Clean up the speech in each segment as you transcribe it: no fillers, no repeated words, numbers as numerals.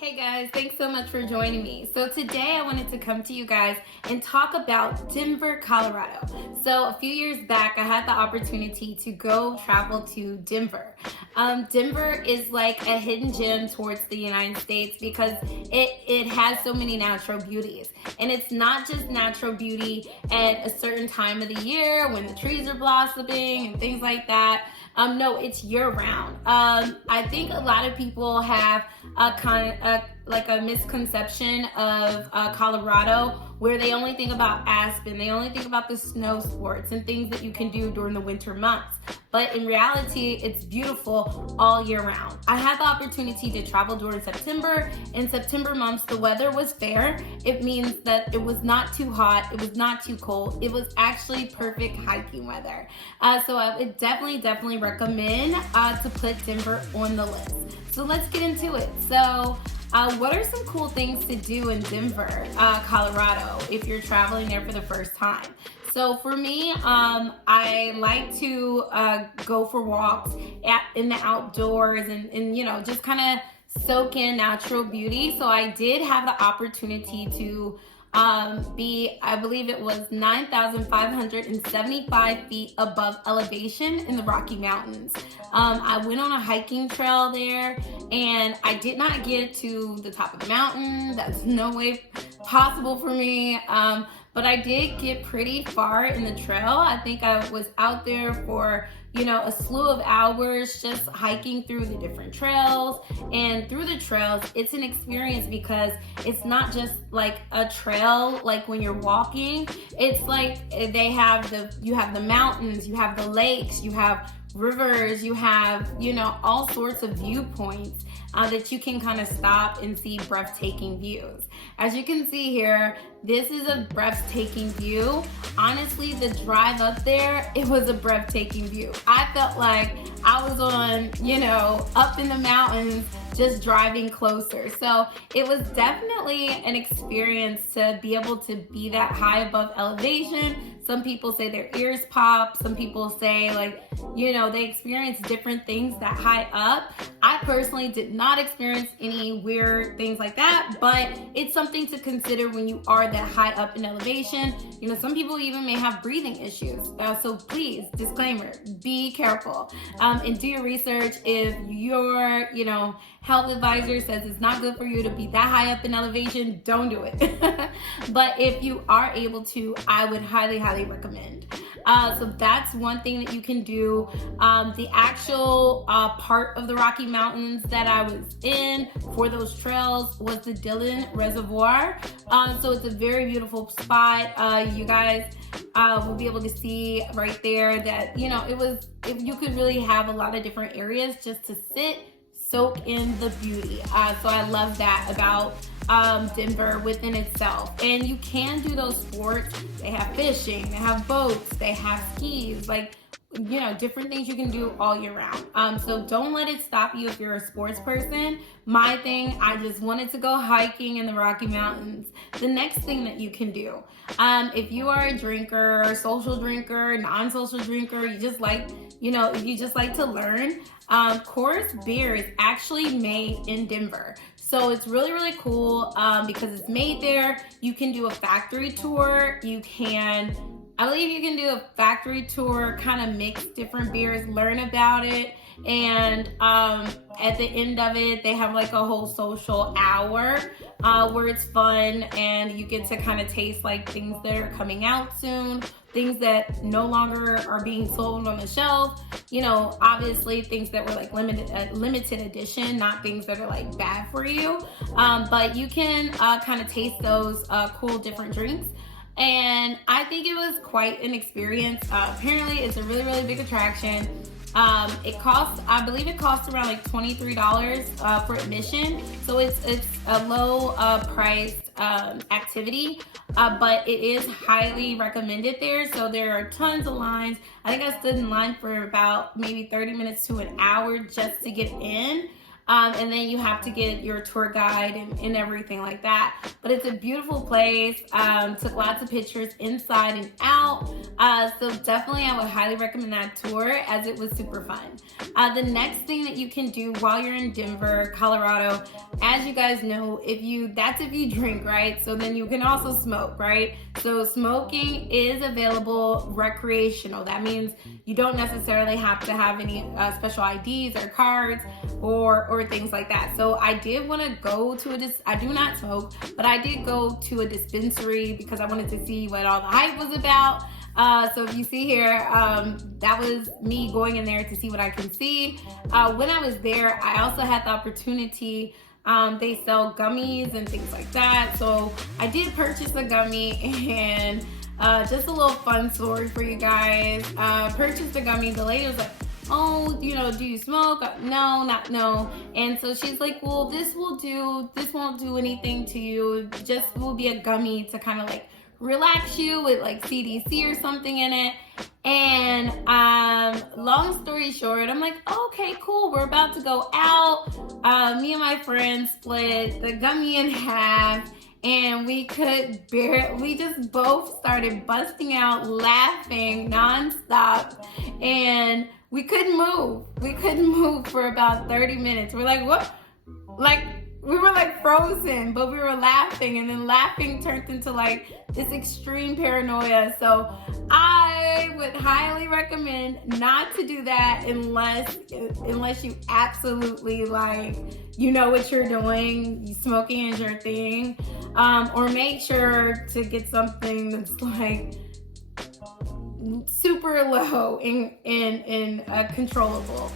Hey guys, thanks so much for joining me. So today I wanted to come to you guys and talk about Denver, Colorado. So a few years back, I had the opportunity to go travel to Denver. Denver is like a hidden gem towards the United States because it has so many natural beauties. And it's not just natural beauty at a certain time of the year when the trees are blossoming and things like that. No, it's year round. I think a lot of people have a misconception of Colorado where they only think about Aspen, they only think about the snow sports and things that you can do during the winter months. But in reality, it's beautiful all year round. I had the opportunity to travel during September. In September months, the weather was fair. It means that it was not too hot, it was not too cold. It was actually perfect hiking weather. So I would definitely recommend to put Denver on the list. So let's get into it. So what are some cool things to do in Denver, Colorado, if you're traveling there for the first time? So for me, I like to go for walks in the outdoors and just kind of soak in natural beauty. So I did have the opportunity to I believe it was 9,575 feet above elevation in the Rocky Mountains. I went on a hiking trail there and I did not get to the top of the mountain. That's no way possible for me. But I did get pretty far in the trail. I think I was out there for a slew of hours just hiking through the different trails. And through the trails, it's an experience because it's not just like a trail like when you're walking. It's like you have the mountains, you have the lakes, you have rivers, you have all sorts of viewpoints that you can kind of stop and see breathtaking views. As you can see here, this is a breathtaking view. Honestly, the drive up there, it was a breathtaking view. I felt like I was on, up in the mountains, just driving closer. So it was definitely an experience to be able to be that high above elevation. Some people say their ears pop. Some people say they experience different things that high up. I personally did not experience any weird things like that, but it's something to consider when you are that high up in elevation. Some people even may have breathing issues. So please, disclaimer, be careful and do your research. If your, health advisor says it's not good for you to be that high up in elevation, don't do it. But if you are able to, I would highly recommend. So that's one thing that you can do. The actual part of the Rocky Mountains that I was in for those trails was the Dillon Reservoir. So it's a very beautiful spot. You guys will be able to see right there that, if you could really have a lot of different areas just to soak in the beauty. So I love that about Denver within itself. And you can do those sports. They have fishing, they have boats, they have skis, different things you can do all year round. So don't let it stop you if you're a sports person. My thing, I just wanted to go hiking in the Rocky Mountains. The next thing that you can do, if you are a drinker, social drinker, non-social drinker, you just like to learn, Coors beer is actually made in Denver. So it's really cool because it's made there. You can do a factory tour. I believe you can do a factory tour, kind of mix different beers, learn about it. And at the end of it, they have like a whole social hour where it's fun and you get to kind of taste things that are coming out soon, things that no longer are being sold on the shelf. Obviously things that were limited edition, not things that are bad for you. But you can kind of taste those cool different drinks. And I think it was quite an experience. Apparently it's a really big attraction. I believe it costs around $23 for admission. So it's a low priced activity, but it is highly recommended there. So there are tons of lines. I think I stood in line for about maybe 30 minutes to an hour just to get in. And then you have to get your tour guide and everything like that. But it's a beautiful place. Took lots of pictures inside and out. So definitely I would highly recommend that tour, as it was super fun. The next thing that you can do while you're in Denver, Colorado, as you guys know, if you drink, right? So then you can also smoke, right? So smoking is available recreational. That means you don't necessarily have to have any special IDs or cards or things like that. So I did want to go to I do not smoke, but I did go to a dispensary because I wanted to see what all the hype was about. So if you see here, that was me going in there to see what I can see. When I was there, I also had the opportunity, they sell gummies and things like that. So I did purchase a gummy, and just a little fun story for you guys. Purchased a gummy. The lady was like, oh, do you smoke? No. And so she's like, well, this won't do anything to you. Just will be a gummy to kind of like relax you with like CDC or something in it. And long story short, I'm like, okay, cool, we're about to go out. Me and my friends split the gummy in half, and we just both started busting out laughing nonstop, and we couldn't move for about 30 minutes. We're like, what? Like, we were like frozen, but we were laughing, and then laughing turned into like this extreme paranoia. So I would highly recommend not to do that unless you absolutely like, what you're doing, smoking is your thing, or make sure to get something that's like super low and controllable.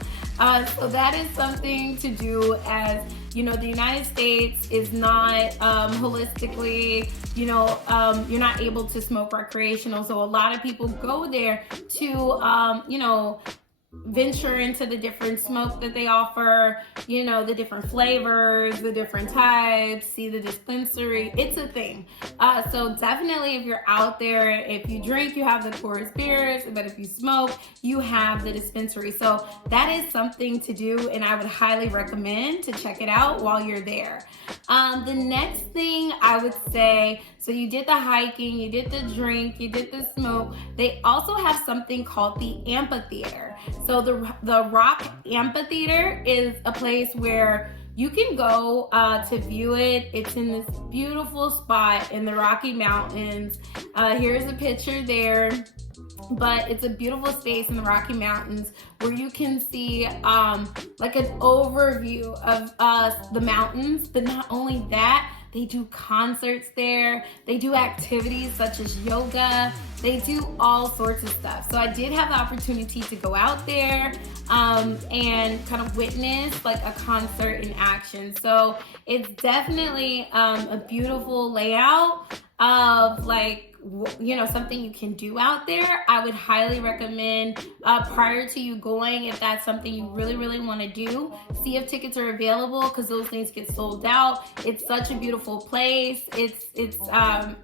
So that is something to do, as the United States is not holistically, you're not able to smoke recreational. So a lot of people go there to, venture into the different smoke that they offer, the different flavors, the different types, see the dispensary. It's a thing. So definitely, if you're out there, if you drink, you have the tourist spirits, but if you smoke, you have the dispensary. So that is something to do, and I would highly recommend to check it out while you're there. The next thing I would say, so you did the hiking, you did the drink, you did the smoke. They also have something called the Amphitheater. So the Rock Amphitheater is a place where you can go to view it. It's in this beautiful spot in the Rocky Mountains. Here's a picture there. But it's a beautiful space in the Rocky Mountains where you can see like an overview of the mountains. But not only that, they do concerts there. They do activities such as yoga. They do all sorts of stuff. So I did have the opportunity to go out there and kind of witness like a concert in action. So it's definitely a beautiful layout of like, something you can do out there. I would highly recommend prior to you going, if that's something you really, really want to do, see if tickets are available, because those things get sold out. It's such a beautiful place. It's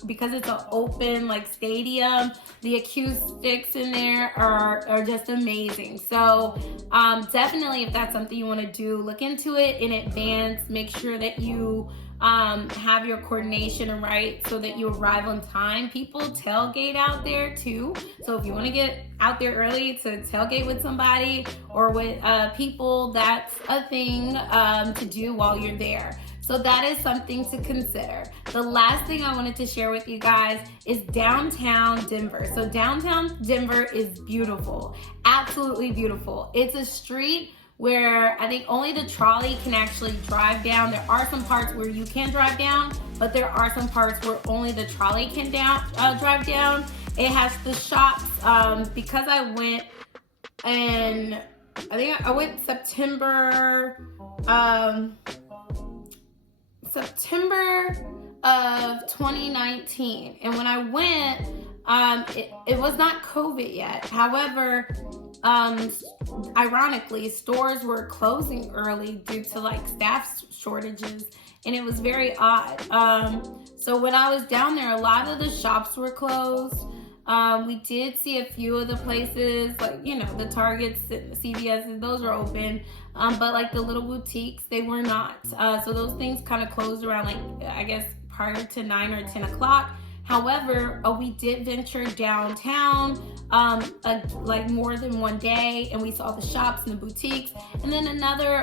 because it's an open like stadium, the acoustics in there are just amazing. So definitely, if that's something you want to do, look into it in advance. Make sure that you have your coordination right so that you arrive on time. People tailgate out there too. So if you want to get out there early to tailgate with somebody or with people, that's a thing to do while you're there. So that is something to consider. The last thing I wanted to share with you guys is downtown Denver. So downtown Denver is beautiful, absolutely beautiful. It's a street where I think only the trolley can actually drive down. There are some parts where you can drive down, but there are some parts where only the trolley can drive down. It has the shops, because I went, and I think I went September of 2019. And when I went, it was not COVID yet. However, ironically, stores were closing early due to like staff shortages, and it was very odd. So when I was down there, a lot of the shops were closed. We did see a few of the places, like, the Targets, CVS, those were open. but like the little boutiques, they were not. So those things kind of closed around, like, I guess prior to 9 or 10 o'clock. However, we did venture downtown like more than one day, and we saw the shops and the boutiques. And then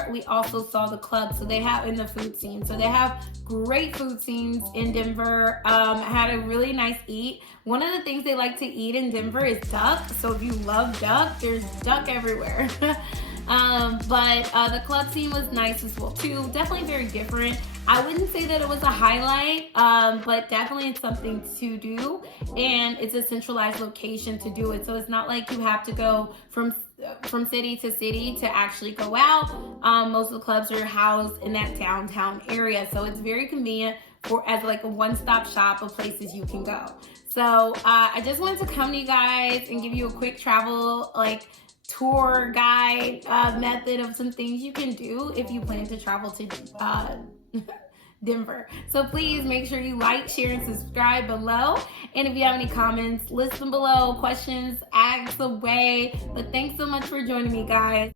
we also saw the clubs. So they have in the food scene. So they have great food scenes in Denver. Had a really nice eat. One of the things they like to eat in Denver is duck. So if you love duck, there's duck everywhere. But the club scene was nice as well too. Definitely very different. I wouldn't say that it was a highlight, but definitely it's something to do, and it's a centralized location to do it. So it's not like you have to go from city to city to actually go out. Most of the clubs are housed in that downtown area, so it's very convenient as like a one-stop shop of places you can go. So I just wanted to come to you guys and give you a quick travel tour guide method of some things you can do if you plan to travel to Denver. So please make sure you like, share, and subscribe below. And if you have any comments, list them below. Questions, ask away. But thanks so much for joining me, guys.